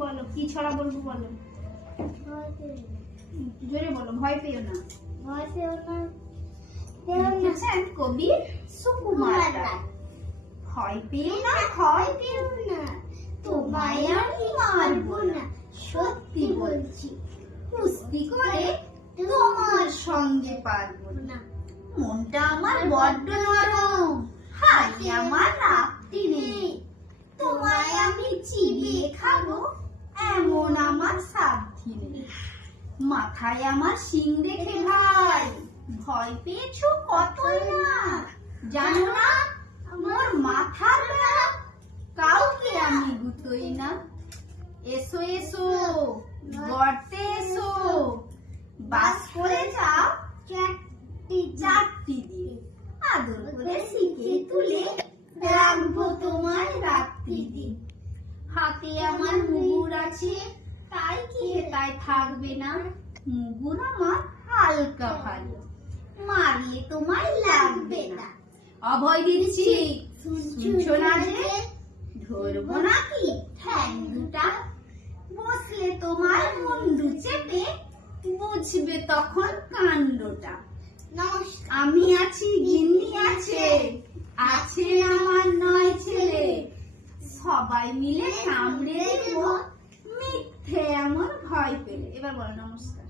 বলো কি ছড়া বলবো, বলো জোরে বলো। ভয় পেও না। লিখেছেন কবি সুকুমার রায়। ভয় পেও না, ভয় পেও না, তোমায় আমি মারবো না, সত্যি বলছি, কুস্তি করে তোমার সঙ্গে পারবো না। মনটা আমার বড্ড নরম, হাতে আমার রাখতে নেই, তোমায় আমি চিবিয়ে খাবো এমন আমার সাধ্যি নেই। মাথায় আমার শিং দেখে ভাই ভয় পেয়েছো কতই না, জানো না আমার মাথার না কাউকে আমি গুতোই না। এসো এসো গর্তে এসো, বাস করে যাও চারটি দিয়ে, আদর করে শিখে তুলে রাখবো তোমায় রাত্রি দিন। হাতে আমার মুগুর আছে, তাই কি তাই থাকবে না, মুগুর আমার হালকা ভালো, মারলে তোমায় লাগবে না। অভয় দিচ্ছি শুনছো না যে, ধরবো নাকি ঠ্যাং দুটা, বসলে তোমার বন্ধু চেপে বুঝবে তখন কাণ্ডটা। আমি আছি, গিন্নি আছে, আছে আমার 9 ছেলে, সবাই মিলে কামড়ে দেব মিথ্যে এমন ভয় পেলে। এবার বলো নমস্কার।